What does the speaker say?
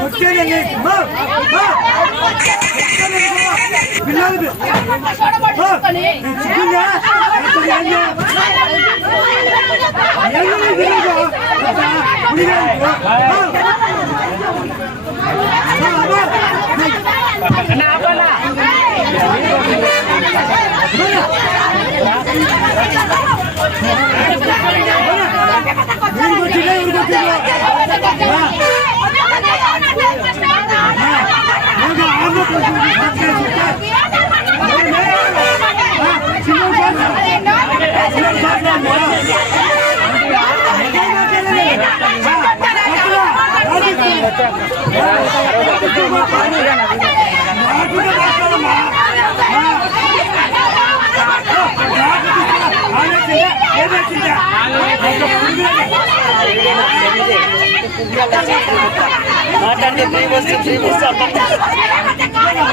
Nah, Gracias. माता के देव से देव से